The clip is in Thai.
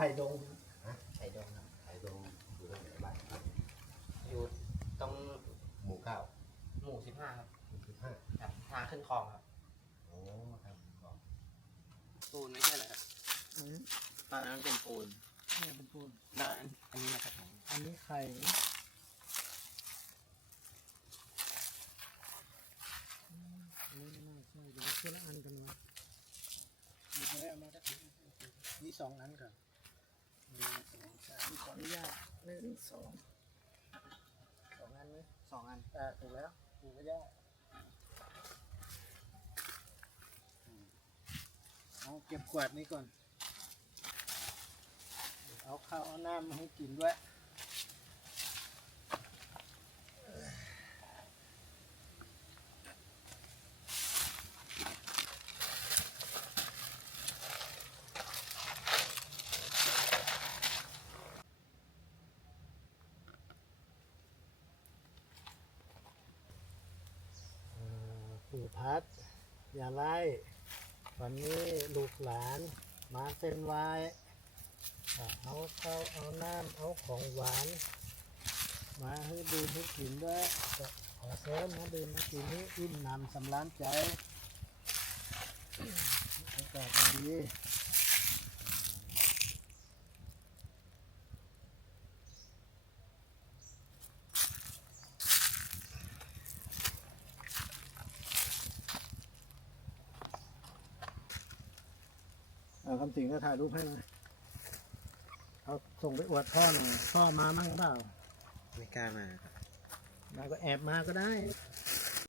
ผ่ดงฮะไผ่ดงครับไผ่ดงอยู่ตรงไหนบ้างครับอยู่ตรงหมู่เก้าหมู่สิบห้าครับหมู่สิบห้าครับทางขึ้นคลองครับโอ้ครับบอกปูนไม่ใช่เหรอครับอืมตอนนั้นเป็นปูนเนี่ยเป็นปูนแล้วอันอันนี้นะครับผมอันนี้ไข่อืมอันนี้ไม่น่าใช่เดี๋ยวคนละอันกันวะมีแค่เอามาได้ นี่สองอันก่อนหนึ่งสองสามขออนุญาตหนึ่งสองสองอันไหมสองอันอ่าถูกแล้วถูกก็ยากอืมเอาเก็บขวดนี้ก่อน เอาข้าวเอาน้ำมาให้กินด้วย ปู่พัด อย่าไล่ วันนี้ลูกหลานมาเส้นไหว้ เอาข้าวเอาน้ำเอาของหวาน มาให้ดื่มให้กินด้วยขอเสริมมาดื่มมากินให้อิ่มหนำสำราญใจอากาศดี เอาคำสิงก็ถ่ายรูปให้หน่อยเอาส่งไปอวดพ่อหน่อยพ่อมามั่งหรือเปล่าไม่กล้ามาครับมาก็แอบมาก็ได้